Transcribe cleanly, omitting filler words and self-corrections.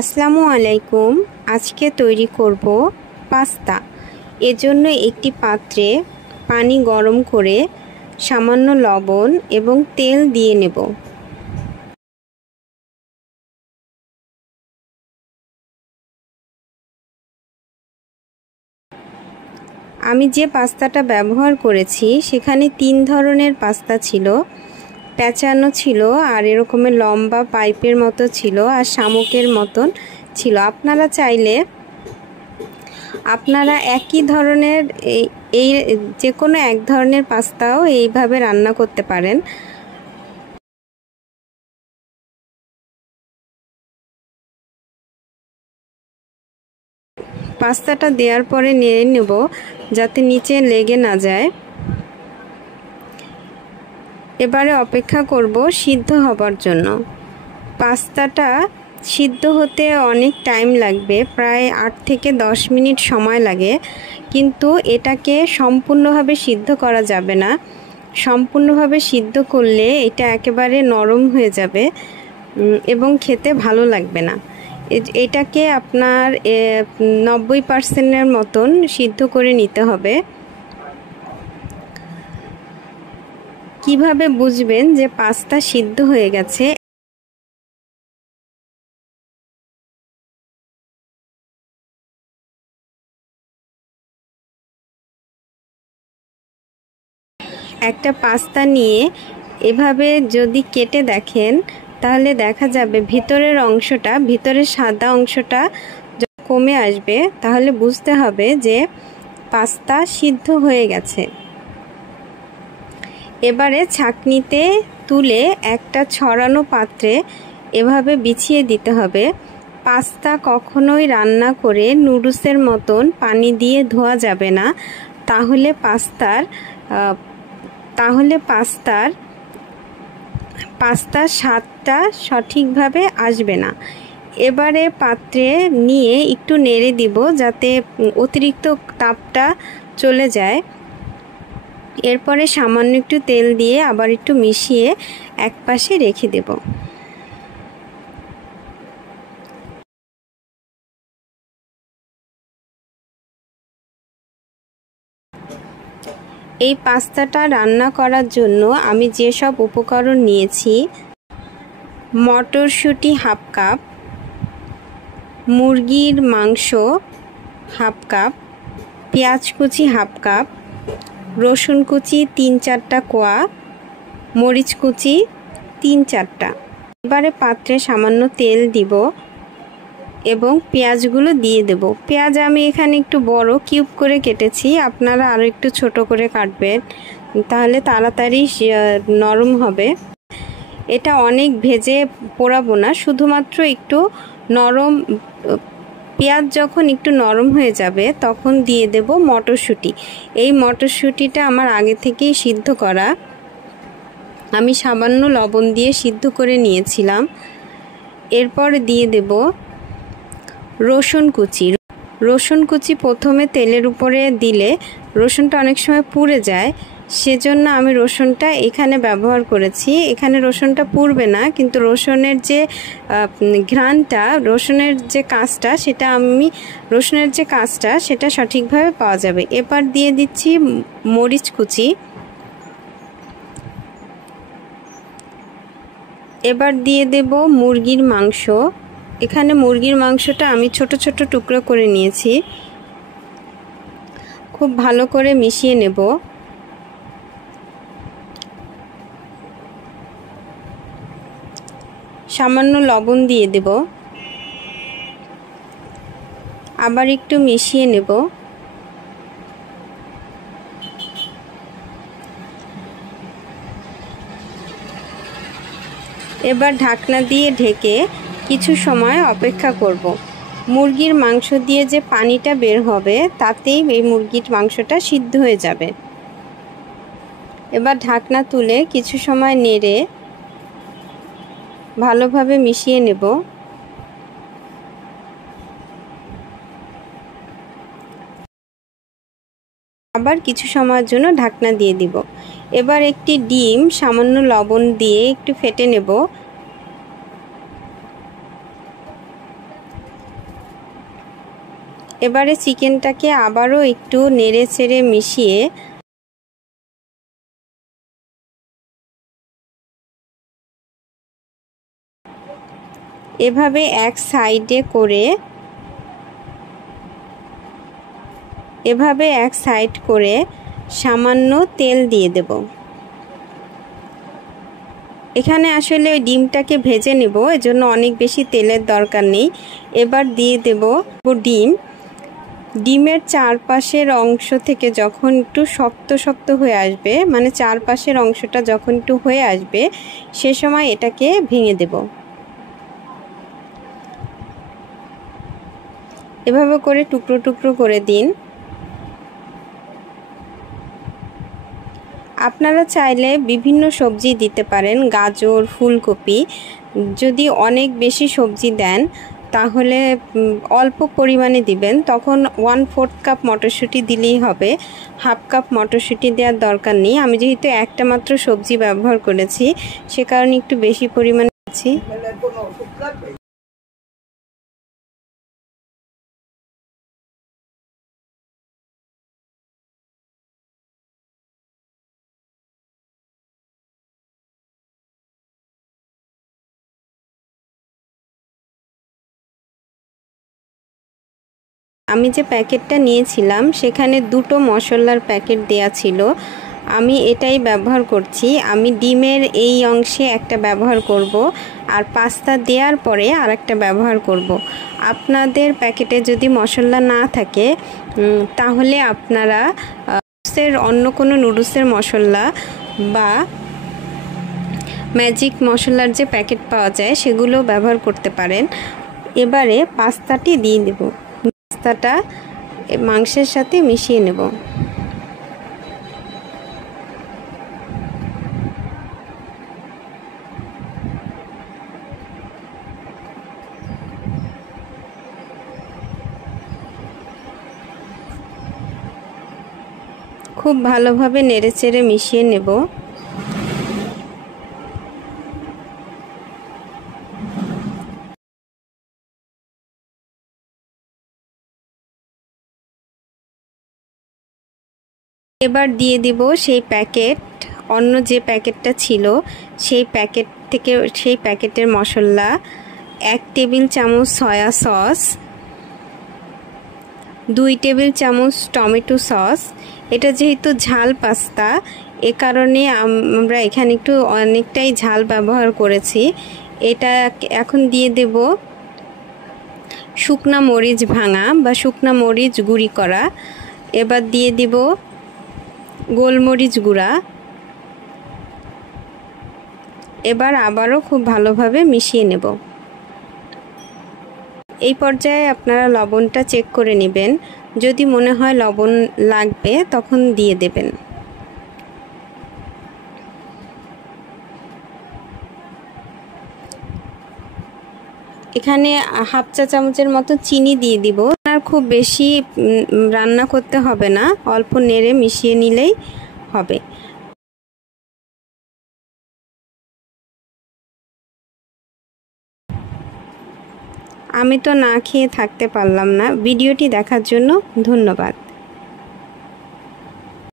আসসালামু আলাইকুম। আজকে তৈরি করব পাস্তা। এজন্য একটি পাত্রে পানি গরম করে সামান্য লবণ এবং তেল দিয়ে নেব। আমি যে পাস্তাটা ব্যবহার করেছি সেখানে 3 ধরনের পাস্তা ছিল। পেঁচানো ছিল, আর এরকমের লম্বা পাইপের মতো ছিল, আর শামুকের মতন ছিল। আপনারা চাইলে একই ধরনের এই যে কোনো এক ধরনের পাস্তাও এইভাবে রান্না করতে পারেন। পাস্তাটা দেওয়ার পরে নিয়ে নেব যাতে নিচে লেগে না যায়। এবারে অপেক্ষা করব সিদ্ধ হবার জন্য। পাস্তাটা সিদ্ধ হতে অনেক টাইম লাগবে, প্রায় 8 থেকে 10 মিনিট সময় লাগে। কিন্তু এটাকে সম্পূর্ণভাবে সিদ্ধ করা যাবে না। সম্পূর্ণভাবে সিদ্ধ করলে এটা একেবারে নরম হয়ে যাবে এবং খেতে ভালো লাগবে না। এটাকে আপনার 90% মতন সিদ্ধ করে নিতে হবে। কিভাবে বুঝবেন যে পাস্তা সিদ্ধ হয়ে গেছে? একটা পাস্তা নিয়ে এভাবে যদি কেটে দেখেন তাহলে দেখা যাবে ভিতরের সাদা অংশটা কমে আসবে। তাহলে বুঝতে হবে যে পাস্তা সিদ্ধ হয়ে গেছে। এবারে ছাঁকনিতে তুলে একটা ছড়ানো পাত্রে এভাবে বিছিয়ে দিতে হবে। পাস্তা কখনোই রান্না করে নুডলসের মতন পানি দিয়ে ধোয়া যাবে না, তাহলে পাস্তার স্বাদটা সঠিকভাবে আসবে না। এবারে পাত্রে নিয়ে একটু নেড়ে দিব যাতে অতিরিক্ত তাপটা চলে যায়। এরপরে সামান্য একটু তেল দিয়ে আবার একটু মিশিয়ে একপাশে রেখে দেব। এই পাস্তাটা রান্না করার জন্য আমি যেসব উপকরণ নিয়েছি: মটরশুঁটি হাফ কাপ, মুরগির মাংস হাফ কাপ, পেঁয়াজ কুচি হাফ কাপ, রসুন কুচি 3-4টা কোয়া, মরিচ কুচি 3-4টা। এবারে পাত্রে সামান্য তেল দিব এবং পেঁয়াজগুলো দিয়ে দেব। পেঁয়াজ আমি এখানে একটু বড় কিউব করে কেটেছি, আপনারা আরও একটু ছোট করে কাটবেন, তাহলে তাড়াতাড়ি নরম হবে। এটা অনেক ভেজে পোড়াবো না, শুধুমাত্র একটু নরম। পেঁয়াজ যখন একটু নরম হয়ে যাবে তখন দিয়ে দেব মটরশুঁটি। এই মটরশুঁটিটা আমার আগে থেকেই সিদ্ধ করা, আমি সামান্য লবণ দিয়ে সিদ্ধ করে নিয়েছিলাম। এরপর দিয়ে দেব রসুন কুচি। প্রথমে তেলের উপরে দিলে রসুনটা অনেক সময় পুড়ে যায়, সেজন্য আমি রসুনটা এখানে ব্যবহার করেছি। এখানে রসুনটা পুড়বে না, কিন্তু রসুনের যে ঘ্রাণটা, রসুনের যে কাজটা সেটা সঠিকভাবে পাওয়া যাবে। এবার দিয়ে দিচ্ছি মরিচ কুচি। এবার দিয়ে দেব মুরগির মাংস। এখানে মুরগির মাংসটা আমি ছোট ছোট টুকরো করে নিয়েছি। খুব ভালো করে মিশিয়ে নেব। সামান্য লবণ দিয়ে দেব, আবার একটু মিশিয়ে নেব। এবার ঢাকনা দিয়ে ঢেকে কিছু সময় অপেক্ষা করব। মুরগির মাংস দিয়ে যে পানিটা বের হবে তাতেই এই মুরগির মাংসটা সিদ্ধ হয়ে যাবে। এবার ঢাকনা তুলে কিছু সময় নেড়ে ভালোভাবে মিশিয়ে নেব। আবার কিছু সময়ের জন্য ঢাকনা দিয়ে দিব। এবার একটি ডিম সামান্য লবণ দিয়ে একটু ফেটে নেব। এবারে চিকেনটাকে আবারও একটু নেড়ে চেড়ে মিশিয়ে এভাবে এক সাইড করে সামান্য তেল দিয়ে দেব। এখানে আসলে ওই ডিমটাকে ভেজে নেব, এজন্য অনেক বেশি তেলের দরকার নেই। এবার দিয়ে দেব ডিমের চারপাশের অংশ থেকে যখন একটু শক্ত শক্ত হয়ে আসবে, মানে চারপাশের অংশটা যখন একটু হয়ে আসবে, সে সময় এটাকে ভেঙে দেব। এভাবে করে টুকরো টুকরো করে দিন। আপনারা চাইলে বিভিন্ন সবজি দিতে পারেন, গাজর, ফুলকপি। যদি অনেক বেশি সবজি দেন তাহলে অল্প পরিমাণে দিবেন, তখন 1/4 কাপ মটরশুঁটি দিলেই হবে, 1/2 কাপ মটরশুঁটি দেওয়ার দরকার নেই। আমি যেহেতু একটা মাত্র সবজি ব্যবহার করেছি সে কারণে একটু বেশি পরিমাণে দিচ্ছি। আমি যে প্যাকেটটা নিয়েছিলাম সেখানে 2টো মশলার প্যাকেট দেয়া ছিল, আমি এটাই ব্যবহার করছি। আমি ডিমের এই অংশে একটা ব্যবহার করব, আর পাস্তা দেওয়ার পরে আরেকটা ব্যবহার করব। আপনাদের প্যাকেটে যদি মশলা না থাকে তাহলে আপনারা অন্য কোনো নুডলসের মশলা বা ম্যাজিক মশলার যে প্যাকেট পাওয়া যায় সেগুলো ব্যবহার করতে পারেন। এবারে পাস্তাটি দিয়ে দেব, পাস্তাটা মাংসের সাথে মিশিয়ে নেব। খুব ভালোভাবে নেড়েচেড়ে মিশিয়ে নেব। এবার দিয়ে দিব সেই প্যাকেট, অন্য যে প্যাকেটটা ছিল সেই প্যাকেটের মশলা, 1 টেবিল চামচ সয়া সস, 2 টেবিল চামচ টমেটো সস। এটা যেহেতু ঝাল পাস্তা, এ কারণে আমরা এখানে একটু অনেকটাই ঝাল ব্যবহার করেছি। এটা এখন দিয়ে দেব শুকনা মরিচ ভাঙা বা শুকনা মরিচ গুঁড়ি করা। এবার দিয়ে দিব গোলমরিচ গুঁড়া। এবার আবারও খুব ভালোভাবে মিশিয়ে নেব। এই পর্যায়ে আপনারা লবণটা চেক করে নেবেন, যদি মনে হয় লবণ লাগবে তখন দিয়ে দেবেন। এখানে 1/2 চা চামচের মতো চিনি দিয়ে দিব। আর খুব বেশি রান্না করতে হবে না, অল্প নেড়ে মিশিয়ে নিলেই হবে। আমি তো না খেয়ে থাকতে পারলাম না। ভিডিওটি দেখার জন্য ধন্যবাদ।